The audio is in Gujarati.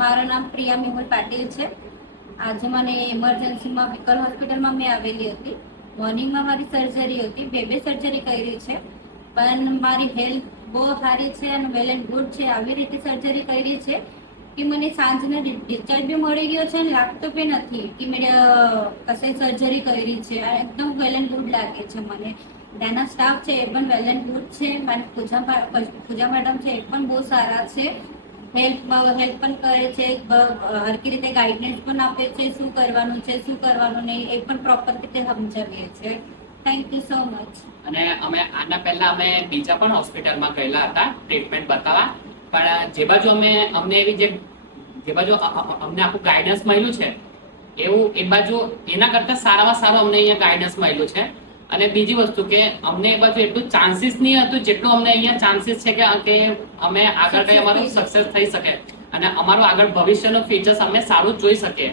મારું નામ પ્રિયા મેહુલ પાટીલ છે. આજે મને ઇમરજન્સીમાં વિકલ હોસ્પિટલમાં મેં આવેલી હતી. મોર્નિંગમાં મારી સર્જરી હતી, બે સર્જરી કરી છે, પણ મારી હેલ્થ બહુ સારી છે અને વેલ એન્ડ ગુડ છે. આવી રીતે સર્જરી કરી છે કે મને સાંજને ડિસ્ચાર્જ બી મળી ગયો છે અને લાગતો બી નથી કે મેં કશે સર્જરી કરી છે. એકદમ વેલ એન્ડ ગુડ લાગે છે મને. ત્યાંના સ્ટાફ છે એ પણ વેલ એન્ડ ગુડ છે. મારી પૂજા મેડમ છે એ પણ બહુ સારા છે. હેલ્પ પણ કરે છે, હરકી રીતે ગાઈડન્સ પણ આપે છે, શું કરવાનું છે શું કરવાનું નહીં એ પણ પ્રોપર રીતે સમજાવીએ છે. Thank you so much. અને અમે આના પહેલા અમે બીજા પણ હોસ્પિટલમાં ગયેલા હતા ટ્રીટમેન્ટ બતાવવા, પણ અમને આખું ગાઈડન્સ મળ્યું છે એવું એ બાજુ એના કરતા સારામાં સારું અમને અહીંયા ગાઈડન્સ મળ્યું છે. અને બીજી વસ્તુ કે અમને એ બાજુ એટલું ચાન્સીસ નહીં હતું જેટલું અમને અહીંયા ચાન્સીસ છે કે અમે આગળ કઈ અમારું સક્સેસ થઈ શકે અને અમારું આગળ ભવિષ્યનું ફીચર્સ અમે સારું જોઈ શકીએ.